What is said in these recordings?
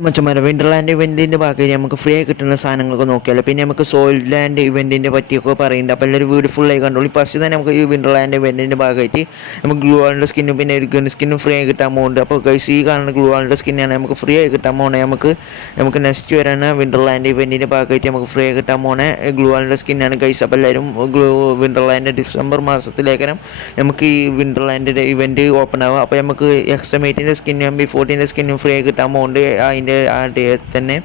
മച്ചന്മാരെ വിൻ്റർലാൻഡ് ഇവൻറ്റിൻ്റെ ഭാഗമായി നമുക്ക് ഫ്രീ ആയി കിട്ടുന്ന സാധനങ്ങളൊക്കെ നോക്കിയാലോ. പിന്നെ നമുക്ക് സോയിൽ ലാൻഡ് ഇവൻറ്റിൻ്റെ പറ്റിയൊക്കെ പറയുന്നുണ്ട്. അപ്പോൾ എല്ലാവരും വീഡിയോ ഫുള്ളായി കണ്ടോളൂ. ഫസ്റ്റ് തന്നെ നമുക്ക് ഈ വിൻ്റർലാൻഡ് ഇവൻറ്റിൻ്റെ ഭാഗമായിട്ട് നമുക്ക് ഗ്ലൂ വാളിൻ്റെ സ്കിന്നും പിന്നെ ഒരു ഗൺ സ്കിന്നും ഫ്രീ ആയി കിട്ടാൻ പോകുന്നുണ്ട്. അപ്പോൾ ഗൈസ് ഈ കാണുന്ന ഗ്ലൂ വാളിൻ്റെ സ്കിന്നാണ് നമുക്ക് ഫ്രീ ആയി കിട്ടാൻ പോകുന്നത്. നമുക്ക് നെക്സ്റ്റ് വരുന്ന വിൻ്റർലാൻഡ് ഇവൻറ്റിൻ്റെ ഭാഗമായിട്ട് നമുക്ക് ഫ്രീ ആയി കിട്ടാൻ പോകുന്ന ഗ്ലൂ വാളിൻ്റെ സ്കിന്നാണ് ഗൈസ്. അപ്പോൾ എല്ലാവരും വിൻ്റർലാൻഡ് ഡിസംബർ മാസത്തിലേക്കരം നമുക്ക് ഈ വിൻ്റർലാൻഡിൻ്റെ ഇവൻറ്റ് ഓപ്പൺ ആകും. അപ്പോൾ നമുക്ക് എക്സ്8ൻ്റെ സ്കിന്നും MB14ൻ്റെ സ്കിന്നും ഫ്രീ ആയി കിട്ടാൻ പോകുന്നുണ്ട്. അതിൻ്റെ ആ ഡേ തന്നെ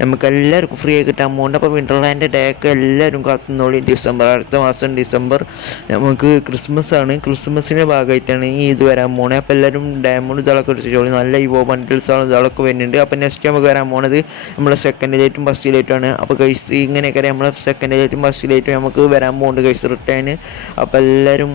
നമുക്ക് എല്ലാവർക്കും ഫ്രീ ആയി കിട്ടാൻ പോകുന്നുണ്ട്. അപ്പോൾ വിൻ്റർലാൻഡ് ഡേക്ക് എല്ലാവരും കാത്തുന്നോളി. അടുത്ത മാസം ഡിസംബർ നമുക്ക് ക്രിസ്മസ് ആണ്. ക്രിസ്മസിൻ്റെ ഭാഗമായിട്ടാണ് ഈ ഇത് വരാൻ പോകുന്നത്. അപ്പോൾ എല്ലാവരും ഡയമണ്ട് ഇതൊക്കെ എടുത്തോളി. നല്ല ഇവോ ബണ്ടിൽസാണ് ഇതൊക്കെ വരുന്നുണ്ട്. അപ്പോൾ നെക്സ്റ്റ് നമുക്ക് വരാൻ പോകുന്നത് നമ്മുടെ സെക്കൻഡ് ലൈറ്റും ഫസ്റ്റ് ലൈറ്റുമാണ്. അപ്പോൾ ഗൈസ് ഇങ്ങനെയൊക്കെ നമ്മളെ സെക്കൻഡ് ലൈറ്റും ഫസ്റ്റ് ലൈറ്റും നമുക്ക് വരാൻ പോകുന്നുണ്ട് ഗൈസ് റിട്ടേൺ. അപ്പോൾ എല്ലാവരും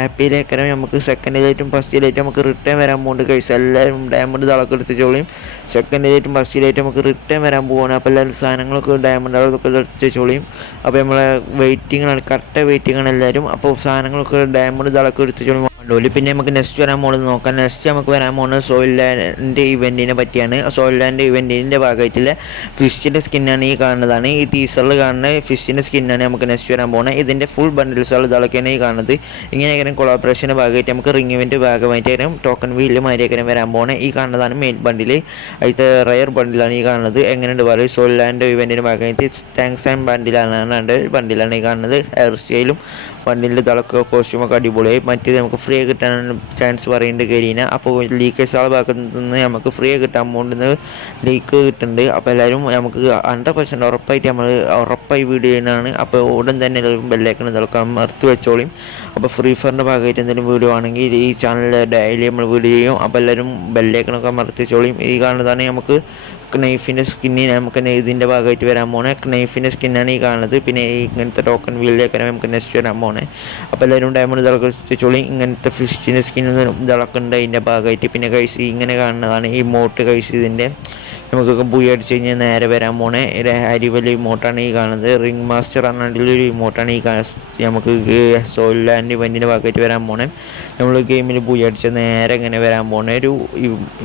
ഹാപ്പിയിലേക്കരം നമുക്ക് സെക്കൻഡ് ലൈറ്റും ഫസ്റ്റ് ലൈറ്റും നമുക്ക് റിട്ടേൺ വരാൻ പോകുന്നുണ്ട് ഗൈസ്. എല്ലാവരും ഡയമണ്ട് ഇതൊക്കെ എടുത്തോളിയും. സെക്കൻഡ് ലൈറ്റും ഫസ്റ്റ് ലൈറ്റും നമുക്ക് റിട്ടേൺ വരാൻ പോവുകയാണ്. അപ്പോൾ എല്ലാവരും സാധനങ്ങളൊക്കെ ഡയമണ്ട് അതൊക്കെ എടുത്തോളിയും. അപ്പോൾ നമ്മളെ വെയിറ്റിങ്ങാണ്, കറക്റ്റ് വെയിറ്റിങ്ങാണ് എല്ലാവരും. അപ്പോൾ സാധനങ്ങളൊക്കെ ഡയമണ്ട് ഇതൊക്കെ എടുത്തോളിയും. പിന്നെ നമുക്ക് നെക്സ്റ്റ് വരാൻ പോകുന്നത് നോക്കാം. നെക്സ്റ്റ് നമുക്ക് വരാൻ പോകുന്നത് സോയിൽ ലാൻഡ് ഇവൻറ്റിനെ പറ്റിയാണ്. സോയിൽ ലാൻഡ് ഇവൻറ്റിൻ്റെ ഭാഗമായിട്ടുള്ള ഫിഷിൻ്റെ സ്കിന്നാണ് ഈ കാണുന്നതാണ്. ഈ ടീസറിൽ കാണുന്ന ഫിഷിൻ്റെ സ്കിന്നാണ് നമുക്ക് നെക്സ്റ്റ് വരാൻ പോകുന്നത്. ഇതിൻ്റെ ഫുൾ ബണ്ടിൽസുകൾ ഇതൊക്കെയാണ് ഈ കാണുന്നത്. ഇങ്ങനെയൊക്കെ കൊളാബറേഷൻ്റെ ഭാഗമായിട്ട് നമുക്ക് റിംഗ് ഇവൻറ്റ് ഭാഗമായിട്ട് ടോക്കൺ വീല് മാതിരിയൊക്കെ വരാൻ പോകുന്നത്. ഈ കാണുന്നതാണ് മെയിൻ ബണ്ടിൽ. അതിലത്തെ റയർ ബണ്ടിലാണ് ഈ കാണുന്നത്. എങ്ങനെയുണ്ട് പറയും സോയിൽ ലാൻഡ് ഇവൻറ്റിൻ്റെ ഭാഗമായിട്ട് താങ്ക്സ് ആൻഡ് ബണ്ടിലാണ് ഈ കാണുന്നത്. ഹെയർ സ്റ്റൈലും ബണ്ടിലിൻ്റെ തളക്ക് കോസ്റ്റ്യൂമൊക്കെ അടിപൊളിയായി. മറ്റേത് നമുക്ക് ഫ്രീ കിട്ടാൻ ചാൻസ് പറയുന്നുണ്ട് കരീന. അപ്പോൾ ലീക്കേഴ്സ് ആളെ ഭാഗത്ത് നിന്ന് നമുക്ക് ഫ്രീ കിട്ടാൻ പോകുന്നത് ലീക്ക് കിട്ടുന്നുണ്ട്. അപ്പോൾ എല്ലാവരും നമുക്ക് 100% ഉറപ്പായിട്ട് നമ്മൾ ഉറപ്പായി വീഡിയോ ചെയ്യുന്നതാണ്. അപ്പോൾ ഉടൻ തന്നെ എല്ലാവരും ബെല്ലൈക്കൺ ഇതൊക്കെ അമർത്തി വെച്ചോളിയും. അപ്പോൾ ഫ്രീ ഫയറിൻ്റെ ഭാഗമായിട്ട് എന്തെങ്കിലും വീഡിയോ ആണെങ്കിൽ ഈ ചാനലിൽ ഡെയിലി നമ്മൾ വീഡിയോ ചെയ്യും. അപ്പോൾ എല്ലാവരും ബെല്ലൈക്കണൊക്കെ അമർത്തി വെച്ചോളിയും. ഈ കാണുന്നതാണ് നമുക്ക് നൈഫിൻ്റെ സ്കിന്നിന് നമുക്ക് ഇതിൻ്റെ ഭാഗമായിട്ട് വരാൻ പോകുന്നത്. നൈഫിൻ്റെ സ്കിന്നാണ് ഈ കാണുന്നത്. പിന്നെ ഇങ്ങനത്തെ ടോക്കൺ വീലിലേക്കാണ് നമുക്ക് നെക്സ്റ്റ് വരാൻ പോകുന്നത്. അപ്പോൾ എല്ലാവരും ഡയമണ്ട് ഇതൊക്കെ വെച്ചോളി. ഇങ്ങനത്തെ ഫിഷിൻ്റെ സ്കിന്നും ഇതൊക്കെ ഉണ്ട് അതിൻ്റെ ഭാഗമായിട്ട്. പിന്നെ കഴിച്ച് ഇങ്ങനെ കാണുന്നതാണ് ഈ മോട്ട് കഴിച്ച് ഇതിൻ്റെ നമുക്കൊക്കെ ബുയി അടിച്ച് കഴിഞ്ഞാൽ നേരെ വരാൻ പോണേ അരിവലി ഇമോട്ടാണ് ഈ കാണുന്നത്. റിംഗ് മാസ്റ്റർ പറഞ്ഞിട്ടുള്ളൊരു ഇമോട്ടാണ് ഈ നമുക്ക് സോയിൽ ലാൻഡ് ഇവൻറ്റിൻ്റെ ഭാഗമായിട്ട് വരാൻ പോണേ. നമ്മൾ ഗെയിമിൽ ബുയി അടിച്ച് നേരെ ഇങ്ങനെ വരാൻ പോണേ ഒരു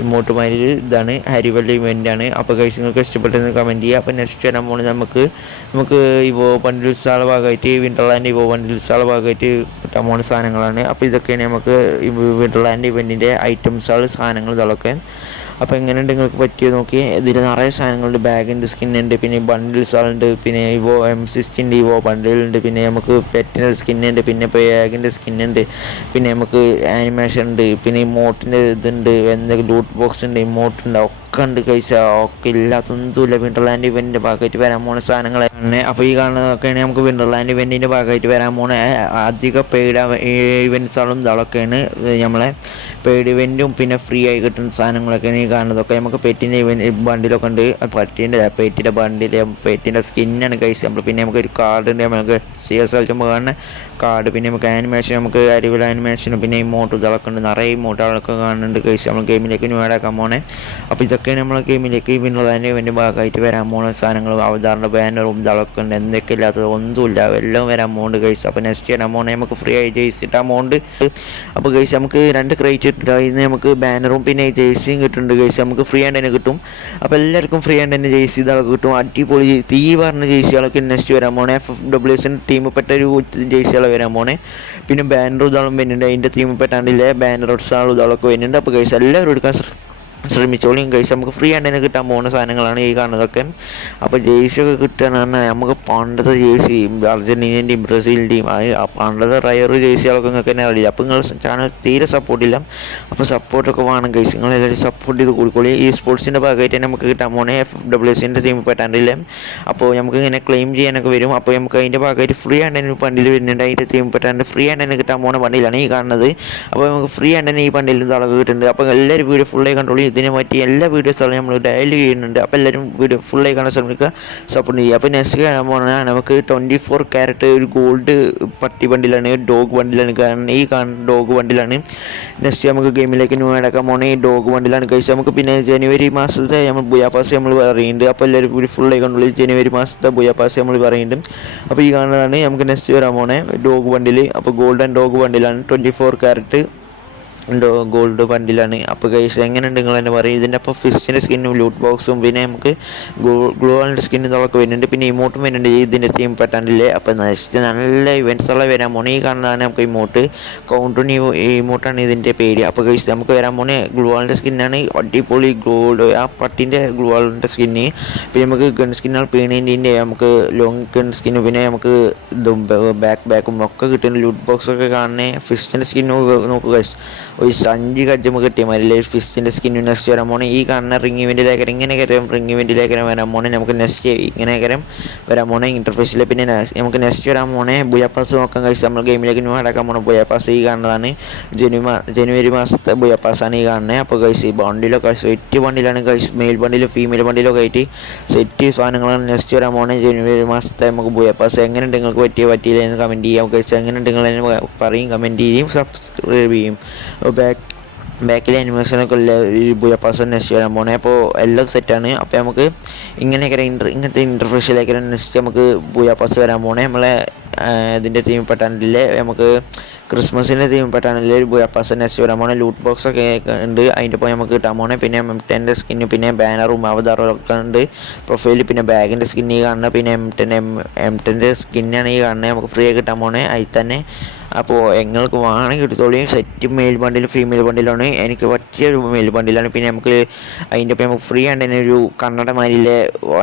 ഇമോട്ടുമാരി ഇതാണ്. അരിവലി ഇവൻ്റാണ്. അപ്പോൾ ഗൈസ് നിങ്ങൾക്ക് ഇഷ്ടപ്പെട്ടെന്ന് കമൻറ്റ് ചെയ്യുക. അപ്പോൾ നെക്സ്റ്റ് വരാൻ പോകുന്നത് നമുക്ക് ഇവോ ബണ്ടിൽസാളെ ഭാഗമായിട്ട് വിൻ്റർലാൻഡ് ഇവോ ബണ്ടിൽസാളെ ഭാഗമായിട്ട് കിട്ടാൻ പോകുന്ന സാധനങ്ങളാണ്. അപ്പോൾ ഇതൊക്കെയാണ് നമുക്ക് വിൻ്റർലാൻഡ് ഇവൻറ്റിൻ്റെ ഐറ്റംസുകൾ സാധനങ്ങൾ ഇതൊക്കെ. അപ്പോൾ എങ്ങനെയുണ്ട് നിങ്ങൾക്ക് പറ്റിയത് നോക്കി. ഇതിൽ നിറയെ സാധനങ്ങളുണ്ട്. ബാഗിൻ്റെ സ്കിന്നുണ്ട്, പിന്നെ ബണ്ടിൽസുകളുണ്ട്, പിന്നെ ഇവോ M16 ഇവോ ബണ്ടിലുണ്ട്, പിന്നെ നമുക്ക് പെറ്റിൻ്റെ സ്കിന്നുണ്ട്, പിന്നെ ബാഗിൻ്റെ സ്കിന്നുണ്ട്, പിന്നെ നമുക്ക് ആനിമേഷൻ ഉണ്ട്, പിന്നെ ഇമോട്ടിൻ്റെ ഇതുണ്ട്, എന്തെങ്കിലും ലൂട്ട് ബോക്സ് ഉണ്ട്, ഇമോട്ടുണ്ട് ഒക്കെ ഉണ്ട് കഴിച്ച. ഒക്കെ ഇല്ലാത്തൊന്നുമില്ല. വിൻ്റർലാൻഡ് ഇവൻറ്റിൻ്റെ ഭാഗമായിട്ട് വരാൻ പോകുന്ന സാധനങ്ങളാണ്. അപ്പോൾ ഈ കാണുന്നതൊക്കെയാണ് നമുക്ക് വിൻ്റർലാൻഡ് ഇവൻറ്റിൻ്റെ ഭാഗമായിട്ട് വരാൻ പോകുന്ന അധിക പെയ്ഡ് ഇവൻറ്റ്സുകളും ഇതൊക്കെയാണ് നമ്മളെ പെയ്ഡ് ഇവൻറ്റും പിന്നെ ഫ്രീ ആയി കിട്ടുന്ന സാധനങ്ങളൊക്കെയാണ് ഈ കാണുന്നതൊക്കെ. നമുക്ക് പെറ്റിൻ്റെ ബണ്ടിലൊക്കെ ഉണ്ട്. പെറ്റിൻ്റെ ബണ്ടിൽ പെറ്റിൻ്റെ സ്കിന്നാണ് കഴിച്ച് നമ്മൾ. പിന്നെ നമുക്കൊരു കാർഡ് ഉണ്ട്. നമുക്ക് CS കളിച്ചുമ്പോൾ കാണുന്ന കാർഡ്, പിന്നെ നമുക്ക് ആനിമേഷൻ, നമുക്ക് അരിവിൽ ആനിമേഷനും പിന്നെ ഇമോട്ട് ഇതൊക്കെ ഉണ്ട്. നിറയെ ഇമോട്ടുകളൊക്കെ കാണുന്നുണ്ട് കഴിച്ച് നമ്മൾ ഗെയിമിലേക്ക് ന്യൂഡാക്കാൻ പോണേ. അപ്പോൾ ഇതൊക്കെയാണ് നമ്മളെ ഗെയിമിലേക്ക് വിൻ്റർലാൻഡ് ഇവൻ്റെ ഭാഗമായിട്ട് വരാൻ പോകുന്ന സാധനങ്ങൾ. അവതാറിൻ്റെ ബാനറും ഇതൊക്കെ ഉണ്ട്. എന്തൊക്കെ ഇല്ലാത്തത് ഒന്നുമില്ല, എല്ലാം വരാൻ പോകുന്നുണ്ട് കഴിച്ച്. അപ്പോൾ നെക്സ്റ്റ് വരാൻ പോകുന്നത് നമുക്ക് ഫ്രീ ആയി ജേഴ്സി ഇട്ടാൻ പോകുന്നുണ്ട്. അപ്പോൾ കഴിച്ച് നമുക്ക് 2 ക്രേറ്റ് ഇട്ടിട്ട് അതിന് നമുക്ക് ബാനറും പിന്നെ ജേഴ്സിയും കിട്ടുന്നുണ്ട് കഴിച്ച്. നമുക്ക് ഫ്രീ ആൻഡ് തന്നെ കിട്ടും. അപ്പോൾ എല്ലാവർക്കും ഫ്രീ ആൻഡ് തന്നെ ജേഴ്സി ഇതൊക്കെ കിട്ടും. അടിപൊളി തീ പറഞ്ഞ ജേഴ്സികളൊക്കെ നെക്സ്റ്റ് വരാൻ പോണേ. FFWS ടീമിൽപ്പെട്ട ഒരു ജേഴ്സികളെ വരാൻ പോണേ. പിന്നെ ബാനർ ഇതാളും വരുന്നുണ്ട്. അതിൻ്റെ ടീമിൽപ്പെട്ടാണ്ടില്ലേ ബാനർ സാളും ഇതാളൊക്കെ വരുന്നുണ്ട്. അപ്പോൾ കഴിച്ച് എല്ലാവരും എടുക്കാൻ ശ്രമിച്ചോളിയും കഴിച്ച്. നമുക്ക് ഫ്രീ ആയിട്ട് തന്നെ കിട്ടാൻ പോകുന്ന സാധനങ്ങളാണ് ഈ കാണുന്നതൊക്കെ. അപ്പോൾ ജേഴ്സിയൊക്കെ കിട്ടുകയെന്ന് പറഞ്ഞാൽ നമുക്ക് പണ്ടത്തെ ജേഴ്സി അർജൻറ്റീനൻ്റെയും ബ്രസീലിൻ്റെയും പണ്ടത്തെ റയർ ജേഴ്സികളൊക്കെ നിങ്ങൾക്ക് തന്നെ അറിയില്ല. അപ്പോൾ നിങ്ങൾ ചാനൽ തീരെ സപ്പോർട്ടില്ല. അപ്പോൾ സപ്പോർട്ടൊക്കെ വേണം കഴിച്ച്. നിങ്ങളെല്ലാവരും സപ്പോർട്ട് ചെയ്ത് കൂടിക്കോളി. ഈ സ്പോർട്സിൻ്റെ ഭാഗമായിട്ട് തന്നെ നമുക്ക് കിട്ടാൻ പോകുന്നത് FFWSൻ്റെ ടീമിൽ പെട്ടാണ്ടില്ലേ. അപ്പോൾ നമുക്ക് ഇങ്ങനെ ക്ലെയിം ചെയ്യാനൊക്കെ വരും. അപ്പോൾ നമുക്ക് അതിൻ്റെ ഭാഗമായിട്ട് ഫ്രീ ആയിട്ട് തന്നെ ബണ്ടിൽ വരുന്നുണ്ട്. അതിൻ്റെ ടീമിൽ പെട്ടാണ്ട് ഫ്രീ ആയിട്ട് തന്നെ കിട്ടാൻ പോകുന്ന ബണ്ടിലാണ് ഈ കാണുന്നത്. അപ്പോൾ നമുക്ക് ഫ്രീ ആയിട്ട് തന്നെ ഈ ബണ്ടിൽ ഇതൊക്കെ കിട്ടുന്നുണ്ട്. അപ്പോൾ എല്ലാവരും വീഡിയോ ഫുള്ളായി കണ്ടോളി. ഇതിനെ പറ്റി എല്ലാ വീഡിയോസുകളും നമ്മൾ ഡെയിലി ചെയ്യുന്നുണ്ട്. അപ്പോൾ എല്ലാവരും വീഡിയോ ഫുള്ളായി കാണാൻ ശ്രമിക്കുക, സപ്പോർട്ട് ചെയ്യുക. അപ്പോൾ നെക്സ്റ്റ് കാണാൻ പോകുന്നത് നമുക്ക് 24 ക്യാരറ്റ് ഒരു ഗോൾഡ് പട്ടി ബണ്ടിലാണ്, ഡോഗ് ബണ്ടിലാണ്. കാരണം ഈ കാണുന്ന ഡോഗ് ബണ്ടിലാണ്. നെക്സ്റ്റ് നമുക്ക് ഗെയിമിലേക്ക് ന്യൂ അടക്കാൻ പോകുന്നത് ഈ ഡോഗ് ബണ്ടിലാണ് കഴിച്ച്. നമുക്ക് പിന്നെ ജനുവരി മാസത്തെ നമ്മൾ ബുയാപാസ് നമ്മൾ പറയുന്നുണ്ട്. അപ്പോൾ എല്ലാവരും വീഡിയോ ഫുള്ളായി കണ്ടോളി. ജനുവരി മാസത്തെ ബുയാപാസ് നമ്മൾ പറയുന്നുണ്ട്. അപ്പോൾ ഈ കാണുന്നതാണ് നമുക്ക് നെക്സ്റ്റ് വരാൻ പോകുന്നത് ഡോഗ് ബണ്ടിൽ. അപ്പോൾ ഗോൾഡൻ ഡോഗ് ബണ്ടിലാണ് 24 ക്യാരറ്റ്. എന്തോ ഗോൾഡ് ബണ്ടിലാണ്. അപ്പോൾ ഗൈസ് എങ്ങനെയുണ്ട് നിങ്ങൾ തന്നെ പറയും. ഇതിൻ്റെ അപ്പോൾ ഫിഷിൻ്റെ സ്കിന്നും ലൂട്ട് ബോക്സും പിന്നെ നമുക്ക് ഗ്ലൂവാളിൻ്റെ സ്കിന്നും ഇതൊക്കെ വരുന്നുണ്ട്. പിന്നെ ഇമോട്ടും വരുന്നുണ്ട് ഇതിൻ്റെ തീം പെട്ടാണ്ടില്ലേ. അപ്പോൾ നെക്സ്റ്റ് നല്ല ഇവൻറ്റ്സുള്ള വരാൻ പോണേ. ഈ കാണുന്നതാണ് നമുക്ക് ഇമോട്ട്. കൗണ്ടൺ ഇമോട്ടാണ് ഇതിൻ്റെ പേര്. അപ്പോൾ ഗൈസ് നമുക്ക് വരാൻ പോണേ ഗ്ലൂവാളിൻ്റെ സ്കിന്നാണ്. അടിപൊളി ഗോൾഡ് ആ പട്ടിൻ്റെ ഗ്ലൂവാളിൻ്റെ സ്കിന്ന്. പിന്നെ നമുക്ക് ഗൺ സ്കിന്നാണ് പീണീൻ്റെ നമുക്ക് ലോങ് ഗൺ സ്കിന്ന്. പിന്നെ നമുക്ക് ഇതും ബാക്കും ഒക്കെ കിട്ടുന്ന ലൂട്ട് ബോക്സൊക്കെ കാണുന്നേ. ഫിഷിൻ്റെ സ്കിന്ന് നോക്കുക ഗൈസ്. ഒരു 5 ഗജ്ജ് കിട്ടിയ മാതിരി ഫിഷിൻ്റെ സ്കിന്ന് നെക്സ്റ്റ് വരാൻ പോണേ. ഈ കാണുന്ന റിംഗ് ഇവൻറ്റിലേക്കരം ഇങ്ങനെ കയറാം. റിംഗ് ഇവൻറ്റിലേക്കരം വരാൻ പോണേ. നമുക്ക് നെക്സ്റ്റ് ഇങ്ങനെ കയറാം വരാൻ പോണേ ഇൻ്റർഫേസിൽ. പിന്നെ നമുക്ക് നെക്സ്റ്റ് വരാൻ പോണേ ബുയാപ്പാസ് നോക്കാൻ കഴിച്ച് നമ്മൾ ഗെയിമിലേക്ക് ന്യൂ അടക്കാൻ പോണേ. ബുയാപ്പാസ് ഈ കാണുന്നതാണ് ജനുവരി മാസത്തെ ബുയാപ്പാസാണ് ഈ കാണുന്നത്. അപ്പോൾ കഴിച്ച് ഈ ബണ്ടിലൊക്കെ സെറ്റ് ബണ്ടിലാണ് കഴിച്ച് മെയിൽ ബണ്ടിലും ഫീമെയിൽ ബണ്ടിലൊക്കെ ആയിട്ട് സെറ്റ് സാധനങ്ങളാണ് നെക്സ്റ്റ് വരാൻ പോണേ. ജനുവരി മാസത്തെ നമുക്ക് ബുയാപ്പാസ് എങ്ങനെയുണ്ട് നിങ്ങൾക്ക് പറ്റിയില്ല എന്ന് കമൻറ്റ് ചെയ്യാം. കഴിച്ച് എങ്ങനെയുണ്ട് നിങ്ങൾ പറയും, കമൻറ്റ് ചെയ്യും, സബ്സ്ക്രൈബ് ചെയ്യും. ബാക്കിലെ അനിമേഷനൊക്കെ ഉള്ള ബുയാപ്പാസ് നെക്സ്റ്റ് വരാൻ പോണേ. അപ്പോൾ എല്ലാം സെറ്റാണ്. അപ്പോൾ നമുക്ക് ഇങ്ങനെയൊക്കെ ഇങ്ങനത്തെ ഇൻ്റർഫേസിലേക്ക് നെക്സ്റ്റ് നമുക്ക് ബുയാപ്പാസ് വരാൻ പോണേ. നമ്മളെ ഇതിൻ്റെ തീം പെട്ടാണ്ടില്ലേ നമുക്ക് ക്രിസ്മസിൻ്റെ തീം പെട്ടാണ്ടില്ലേ ഒരു ബുയാപ്പാസ് നെക്സ്റ്റ് വരാൻ പോണേ. ലൂട്ട് ബോക്സൊക്കെ ഉണ്ട് അതിൻ്റെ പോയി നമുക്ക് കിട്ടാൻ പോണേ. പിന്നെ M10 സ്കിന്ന് പിന്നെ ബാനറും അവതാറൊക്കെ ഉണ്ട് പ്രൊഫൈലിൽ. പിന്നെ ബാഗിൻ്റെ സ്കിന്ന് ഈ കാണുന്നത്. പിന്നെ M10 സ്കിന്നാണ് ഈ കാണുന്നത്. നമുക്ക് ഫ്രീ ആയി കിട്ടാൻ പോണേ അതിൽ തന്നെ. അപ്പോൾ നിങ്ങൾക്ക് വേണമെങ്കിൽ എടുത്തോളിയും. സെറ്റ് മെയിൽ ബണ്ടിലും ഫീമെയിൽ ബണ്ടിലാണ് എനിക്ക് പറ്റിയൊരു മെയിൽ ബണ്ടിലാണ്. പിന്നെ നമുക്ക് അതിൻ്റെ ഒപ്പം നമുക്ക് ഫ്രീ ആയിട്ട് തന്നെ ഒരു കണ്ണട മാരിയിലെ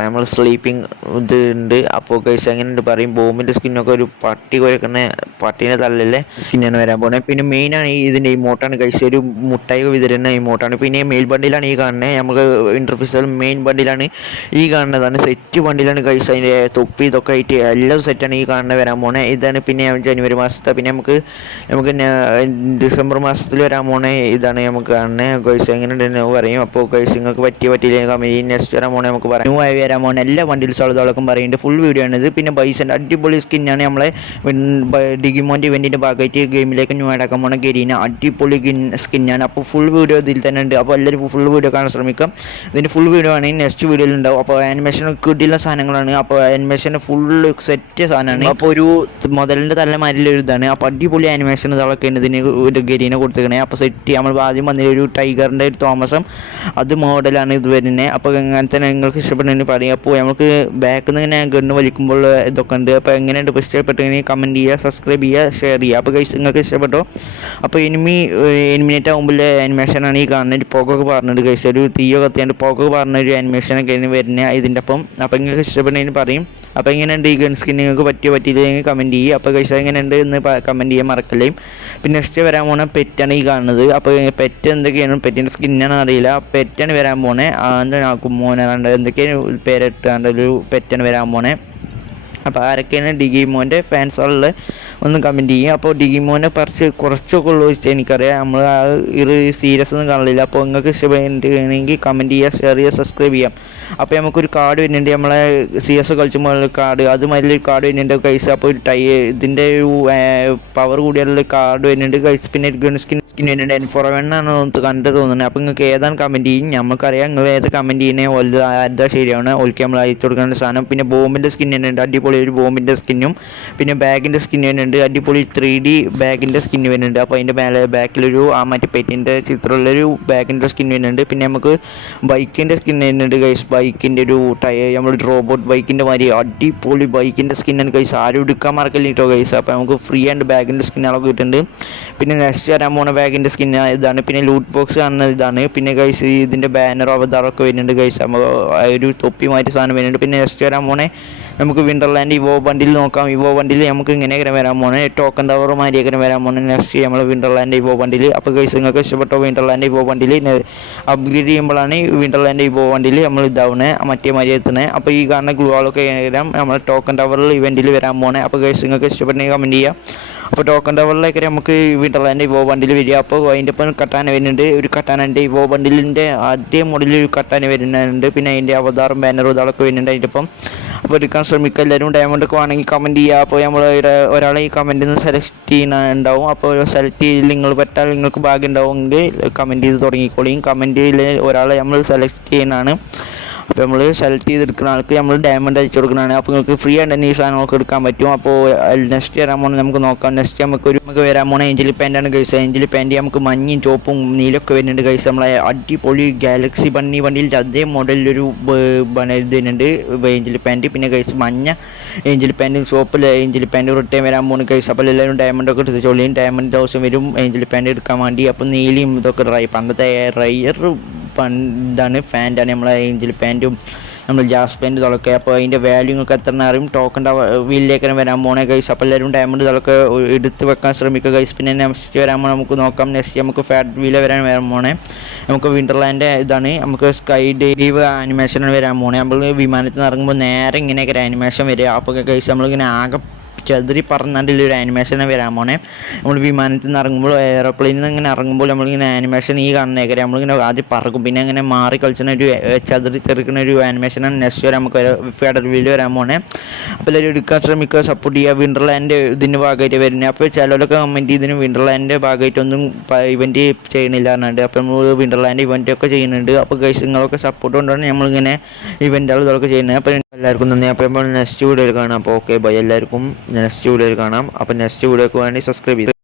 നമ്മൾ സ്ലീപ്പിംഗ് ഇത് ഉണ്ട്. അപ്പോൾ കഴിച്ച് എങ്ങനെയുണ്ട് പറയും. ബോംബിൻ്റെ സ്കിന്നൊക്കെ ഒരു പട്ടി കുരക്കുന്ന പട്ടീനെ തള്ളല്ലേ സ്കിന്നാണ് വരാൻ പോകുന്നത്. പിന്നെ മെയിനാണ് ഇതിൻ്റെ ഇമോട്ടാണ് കഴിച്ച് ഒരു മുട്ടായി വിതരുന്ന ഇമോട്ടാണ്. പിന്നെ മെയിൽ ബണ്ടിലാണ് ഈ കാണുന്നത്. നമുക്ക് ഇൻ്റർഫേസിൽ മെയിൻ ബണ്ടിലാണ് ഈ കാണുന്നതാണ്. സെറ്റ് ബണ്ടിലാണ് കഴിച്ച് അതിൻ്റെ തൊപ്പി ഇതൊക്കെ ആയിട്ട് എല്ലാം സെറ്റാണ് ഈ കാണുന്നത് വരാൻ പോകുന്നത്. ഇതാണ് പിന്നെ ജനുവരി മാസത്തെ. പിന്നെ നമുക്ക് ഡിസംബർ മാസത്തിൽ വരാൻ പോണേ ഇതാണ് നമുക്ക് കാണുന്നത്. ഗൈസ് എങ്ങനെയുണ്ടെന്ന് പറയും. അപ്പോൾ ഗൈസ് നിങ്ങൾക്ക് പറ്റിയില്ല കമ്പനി നെക്സ്റ്റ് വരാൻ പോണേ നമുക്ക് പറയാം. ന്യൂ ആയി വരാൻ പോണേ എല്ലാ വണ്ടിയിലും ഉള്ളതോടൊപ്പം പറയുന്നുണ്ട്. ഫുൾ വീഡിയോ ആണിത്. പിന്നെ ബൈസൻ്റെ അടിപൊളി സ്കിന്നാണ് നമ്മളെ ഡിഗിമോൻ്റെ ഇവൻറ്റിൻ്റെ ഭാഗമായിട്ട് ഗെയിമിലേക്ക് ന്യൂ ആയിട്ടാക്കാൻ പോണ ഗരീന അടിപൊളി സ്കിന്നാണ്. അപ്പോൾ ഫുൾ വീഡിയോ ഇതിൽ തന്നെ ഉണ്ട്. അപ്പോൾ എല്ലാവരും ഫുൾ വീഡിയോ കാണാൻ ശ്രമിക്കാം. ഇതിൻ്റെ ഫുൾ വീഡിയോ ആണെങ്കിൽ നെക്സ്റ്റ് വീഡിയോയിൽ ഉണ്ടാവും. അപ്പോൾ ആനിമേഷൻ കിട്ടിയുള്ള സാധനങ്ങളാണ്. അപ്പോൾ ആനിമേഷൻ ഫുൾ സെറ്റ് സാധനമാണ്. അപ്പോൾ ഒരു മുതലിൻ്റെ തലമാരിലൊരു ഇതാണ്. അപ്പോൾ അടിപൊളി ആനിമേഷൻ ഇതൊക്കെ ഉണ്ട് ഇതിന് ഒരു ഗരീനെ കൊടുത്തിരിക്കണേ. അപ്പോൾ സെറ്റ് നമ്മൾ ആദ്യം വന്നൊരു ടൈഗറിൻ്റെ ഒരു തോമസം അത് മോഡലാണ് ഇത് വരുന്നത്. അപ്പോൾ അങ്ങനത്തെ നിങ്ങൾക്ക് ഇഷ്ടപ്പെട്ടെന്ന് പറയും. അപ്പോൾ നമുക്ക് ബാക്കിൽ നിന്ന് ഇങ്ങനെ ഗണ്ണ് വലിക്കുമ്പോൾ ഇതൊക്കെ ഉണ്ട്. അപ്പോൾ എങ്ങനെയുണ്ട് ഇപ്പോൾ ഇഷ്ടപ്പെട്ടെങ്കിൽ കമൻറ്റ് ചെയ്യുക, സബ്സ്ക്രൈബ് ചെയ്യുക, ഷെയർ ചെയ്യുക. അപ്പോൾ ഗൈസ് നിങ്ങൾക്ക് ഇഷ്ടപ്പെട്ടോ. അപ്പോൾ എനിമിനേറ്റ് ആകുമ്പോൾ ആനിമേഷനാണ് ഈ കാണുന്നത്. പുകയൊക്കെ പറഞ്ഞിട്ട് ഗൈസ് ഒരു തീയോ കത്തിയാണ്ട് പുകയൊക്കെ പറഞ്ഞൊരു ആനിമേഷനൊക്കെ വരുന്നത് ഇതിൻ്റെ ഒപ്പം. അപ്പോൾ നിങ്ങൾക്ക് ഇഷ്ടപ്പെട്ടെങ്കിൽ പറയും. അപ്പോൾ എങ്ങനെയുണ്ട് ഈ ഗൺ സ്കിൻ നിങ്ങൾക്ക് പറ്റിയില്ലെങ്കിൽ കമൻറ്റ് ചെയ്യുക. അപ്പോൾ ഗൈസ് എങ്ങനെയുണ്ട് എന്ന് കമൻറ്റ് ചെയ്യാൻ മറക്കല്ലേ. പിന്നെ നെക്സ്റ്റ് വരാൻ പോണ പെറ്റാണ് ഈ കാണുന്നത്. അപ്പോൾ പെറ്റ് എന്തൊക്കെയാണ്, പെറ്റിൻ്റെ സ്കിന്നാണ് അറിയില്ല. പെറ്റാണ് വരാൻ പോണേ. എന്താ മോനാണ്ട് എന്തൊക്കെയാണ് പേരിട്ടാണ്ട് ഒരു പെറ്റാണ് വരാൻ പോണേ. അപ്പോൾ ആരൊക്കെയാണ് ഡിഗിമോൻ്റെ ഫാൻസുകളിൽ ഒന്ന് കമൻറ്റ് ചെയ്യും. അപ്പോൾ ഡിഗിമോനെ കുറച്ചൊക്കെ ഉള്ളൂ വെച്ചാൽ എനിക്കറിയാം. നമ്മൾ ആ ഒരു സീരിയസ് ഒന്നും കാണില്ല. അപ്പോൾ നിങ്ങൾക്ക് ഇഷ്ടപ്പെടുകയാണെങ്കിൽ കമൻറ്റ് ചെയ്യുക, ഷെയർ ചെയ്യുക, സബ്സ്ക്രൈബ് ചെയ്യാം. അപ്പോൾ നമുക്കൊരു കാർഡ് വരുന്നുണ്ട്. നമ്മളെ CS കളിച്ചുമ്പോൾ കാർഡ് അതുമാതിരി ഒരു കാർഡ് വരുന്നുണ്ട് കൈസ്. അപ്പോൾ ഒരു ഇതിൻ്റെ ഒരു പവർ കൂടിയുള്ള കാർഡ് വരുന്നുണ്ട് കൈസ്. പിന്നെ ഗൺ സ്കിൻ വരുന്നുണ്ട്. N41 ആണ് കണ്ടത് തോന്നുന്നത്. അപ്പോൾ നിങ്ങൾക്ക് ഏതാണ് കമൻറ്റ് ചെയ്യും. നമുക്കറിയാം നിങ്ങൾ ഏത് കമൻറ്റ് ചെയ്യുന്നത് എന്താ ശരിയാണ് ഓൽക്ക് നമ്മൾ അയച്ചു കൊടുക്കേണ്ട സാധനം. പിന്നെ ബോംബിൻ്റെ സ്കിൻ വരുന്നുണ്ട്. അടിപൊളി ഒരു ബോംബിൻ്റെ സ്കിന്നും പിന്നെ ബാഗിൻ്റെ സ്കിൻ വരുന്നുണ്ട്. അടിപൊളി 3D ബാഗിൻ്റെ സ്കിൻ വരുന്നുണ്ട്. അപ്പോൾ അതിൻ്റെ ബാക്കിലൊരു മറ്റേ പെറ്റിൻ്റെ ചിത്രമുള്ളൊരു ബാഗിൻ്റെ സ്കിൻ വരുന്നുണ്ട്. പിന്നെ നമുക്ക് ബൈക്കിൻ്റെ സ്കിൻ വരുന്നുണ്ട് ഗൈസ്. ബൈക്കിൻ്റെ ഒരു നമ്മൾ റോബോട്ട് ബൈക്കിൻ്റെ മാതിരി അടിപൊളി ബൈക്കിൻ്റെ സ്കിന്നാണ് ഗൈസ്. ആരും എടുക്കാൻ മറക്കല്ല കേട്ടോ ഗൈസ്. അപ്പോൾ നമുക്ക് ഫ്രീ ആൻഡ് ബാഗിൻ്റെ സ്കിന്നുകളൊക്കെ കിട്ടുന്നുണ്ട്. പിന്നെ നെക്സ്റ്റ് വരാൻ പോകുന്ന ബാഗിൻ്റെ സ്കിൻ ഇതാണ്. പിന്നെ ലൂട്ട് ബോക്സ് കാണുന്നത് ഇതാണ്. പിന്നെ ഗൈസ് ഇതിൻ്റെ ബാനർ അവതാറൊക്കെ വരുന്നുണ്ട് ഗൈസ്. നമ്മൾ ഒരു തൊപ്പി മാറ്റി സാധനം വരുന്നുണ്ട്. പിന്നെ നെക്സ്റ്റ് വരാൻ പോണേ നമുക്ക് വിൻ്റർലാൻഡ് ഇവോ ബണ്ടിൽ നോക്കാം. ഇവോ ബണ്ടിൽ നമുക്ക് ഇങ്ങനെയൊക്കെ വരാൻ പോണേ. ടോക്കൺ ടവർ മാതിരിയൊക്കെ വരാൻ പോണേ നെക്സ്റ്റ് നമ്മൾ വിൻ്റർലാൻഡ് ഇവോ ബണ്ടിൽ. അപ്പോൾ ഗൈസ് നിങ്ങൾക്ക് ഇഷ്ടപ്പെട്ടോ വിൻ്റർലാൻഡ് ഇവോ ബണ്ടിൽ അപ്ഗ്രേഡ് ചെയ്യുമ്പോഴാണ് വിൻ്റർലാൻഡ് ഇവോ ബണ്ടിൽ നമ്മൾ ഇതാവണേ മറ്റേ മാതിരി എത്തുന്നത്. അപ്പോൾ ഈ കാണുന്ന ഗ്ലൂകളൊക്കെ വരാം നമ്മൾ ടോക്കൺ ടവറിൽ ഇവൻറ്റിൽ വരാൻ പോണേ. അപ്പോൾ ഗൈസ് നിങ്ങൾക്ക് ഇഷ്ടപ്പെട്ടെങ്കിൽ കമൻറ്റ് ചെയ്യുക. അപ്പോൾ ടോക്കൺ ടവറിലേക്ക് നമുക്ക് വിൻ്റർലാൻഡ് ഇവോ ബണ്ടിൽ വരിക. അപ്പോൾ അതിൻ്റെ ഒപ്പം കട്ടാന വരുന്നുണ്ട്. ഒരു കട്ടാനൻ്റെ ഇവോ ബണ്ടിലിൻ്റെ അതേ മോഡലിൽ ഒരു കട്ടാന വരുന്നുണ്ട്. പിന്നെ അതിൻ്റെ അവതാറും ബാനറും ഇതൊക്കെ വരുന്നുണ്ട് അതിൻ്റെ ഒപ്പം. അപ്പോൾ എടുക്കാൻ ശ്രമിക്കുക. എല്ലാവരും ഡയമണ്ടൊക്കെ വേണമെങ്കിൽ കമൻറ്റ് ചെയ്യുക. അപ്പോൾ നമ്മൾ ഒരാളെ ഈ കമൻറ്റിൽ നിന്ന് സെലക്ട് ചെയ്യുന്നുണ്ടാവും. അപ്പോൾ സെലക്ട് ചെയ്ത് നിങ്ങൾ പറ്റാൽ നിങ്ങൾക്ക് ഭാഗ്യം ഉണ്ടാവുമെങ്കിൽ കമൻറ്റ് ചെയ്ത് തുടങ്ങിക്കോളിയും. കമൻറ്റിൽ ഒരാളെ നമ്മൾ സെലക്ട് ചെയ്യുന്നതാണ്. അപ്പോൾ നമ്മൾ സെലക്ട് ചെയ്തെടുക്കുന്ന ആൾക്ക് നമ്മൾ ഡയമണ്ട് അയച്ചു കൊടുക്കുന്നതാണ്. അപ്പോൾ നിങ്ങൾക്ക് ഫ്രീ ആയിട്ട് തന്നെ ഈ സാധനങ്ങളൊക്കെ എടുക്കാൻ പറ്റും. അപ്പോൾ നെക്സ്റ്റ് വരാൻ പോകുന്നത് നമുക്ക് നോക്കാം. നെക്സ്റ്റ് നമുക്ക് വരാൻ പോകുന്ന ഏഞ്ചൽ പാൻ്റാണ് ഗൈസ്. ഏഞ്ചൽ പാൻറ്റ് നമുക്ക് മഞ്ഞയും ചോപ്പും നീലൊക്കെ വരുന്നുണ്ട് ഗൈസ്. നമ്മളെ അടിപൊളി ഗാലക്സി വണ്ടിയിൽ അതേ മോഡലിലൊരു ഇത് വരുന്നുണ്ട് ഏഞ്ചൽ പാൻറ്റ്. പിന്നെ ഗൈസ് മഞ്ഞ ഏഞ്ചൽ പാൻറ്റ്, ചോപ്പിൽ ഏഞ്ചൽ പാൻറ്റ് റിട്ടേൺ വരാൻ പോകുന്നു ഗൈസ്. അപ്പോൾ എല്ലാവരും ഡയമണ്ടൊക്കെ എടുത്തോളിയും. ഡയമണ്ട് ദിവസം വരും ഏഞ്ചൽ പാൻറ്റ് എടുക്കാൻ വേണ്ടി. അപ്പോൾ നീലയും ഇതൊക്കെ പണ്ടത്തെ റയർ ഇതാണ് ഫാൻ്റാണ് നമ്മളെ ഏഞ്ചൽ പാൻറ്റും നമ്മൾ ജാസ് പാൻറ്റ് ഇതൊക്കെ. അപ്പോൾ അതിൻ്റെ വാല്യൂ നിങ്ങൾക്ക് എത്ര അറിയും. ടോക്കൻ്റെ വീലിലേക്ക് വരാൻ പോണേ ഗൈസ്. അപ്പോൾ എല്ലാവരും ഡയമണ്ട് ഇതൊക്കെ എടുത്ത് വെക്കാൻ ശ്രമിക്കുക ഗൈസ്. പിന്നെ നെക്സ്റ്റ് വരാമ്പോൾ നമുക്ക് നോക്കാം. നെക്സ്റ്റ് നമുക്ക് ഫാറ്റ് വീല് വരാൻ പോണേ. നമുക്ക് വിൻ്റർലാൻഡ് ഇതാണ്. നമുക്ക് സ്കൈ ഡൈവ് ആനിമേഷനാണ് വരാൻ പോണേ. നമ്മൾ വിമാനത്തിൽ നിന്ന് ഇറങ്ങുമ്പോൾ നേരെ ഇങ്ങനെയൊക്കെ ഒരു ആനിമേഷൻ വരിക. അപ്പോൾ ഗൈസ് നമ്മളിങ്ങനെ ആകെ ചെതറി പറഞ്ഞാൽ ഒരു ആനിമേഷനെ വരാൻ പോണേ. നമ്മൾ വിമാനത്തിൽ നിന്ന് ഇറങ്ങുമ്പോൾ എയർപ്ലെയിനിൽ നിന്ന് ഇങ്ങനെ ഇറങ്ങുമ്പോൾ നമ്മളിങ്ങനെ ആനിമേഷൻ ഈ കാണുന്നേക്കരെ നമ്മളിങ്ങനെ ആദ്യം പറക്കും. പിന്നെ അങ്ങനെ മാറി കളിച്ചുന്ന ഒരു ചെതറി തെറിക്കുന്ന ഒരു ആനിമേഷനാണ് നെക്സ്റ്റ് വരെ നമുക്ക് ഫെഡറൽ വീല് വരാൻ പോണേ. അപ്പോൾ എല്ലാവരും എടുക്കാൻ ശ്രമിക്കുക, സപ്പോർട്ട് ചെയ്യുക. വിൻ്റർലാൻഡ് ഇതിൻ്റെ ഭാഗമായിട്ട് വരുന്നത്. അപ്പോൾ ചിലരൊക്കെ കമൻറ്റ് ഇതിന് വിൻ്റർലാൻഡിൻ്റെ ഭാഗമായിട്ടൊന്നും ഇവൻറ്റ് ചെയ്യണില്ല പറഞ്ഞിട്ട്. അപ്പോൾ നമ്മൾ വിൻ്റർലാൻഡ് ഇവൻറ്റൊക്കെ ചെയ്യുന്നുണ്ട്. അപ്പോൾ ഗൈസ് നിങ്ങളൊക്കെ സപ്പോർട്ട് കൊണ്ടാണ് നമ്മളിങ്ങനെ ഇവൻറ്റുകൾ ഇതൊക്കെ ചെയ്യുന്നത്. അപ്പോൾ എല്ലാവർക്കും നന്ദി. അപ്പോൾ നമ്മൾ നെക്സ്റ്റ് വീഡിയോയിൽ കാണാം. അപ്പോൾ ഓക്കെ ബൈ എല്ലാവർക്കും. നെക്സ്റ്റ് വീഡിയോയിൽ കാണാം. അപ്പോൾ നെക്സ്റ്റ് വീഡിയോക്ക് വേണ്ടി സബ്സ്ക്രൈബ് ചെയ്തു.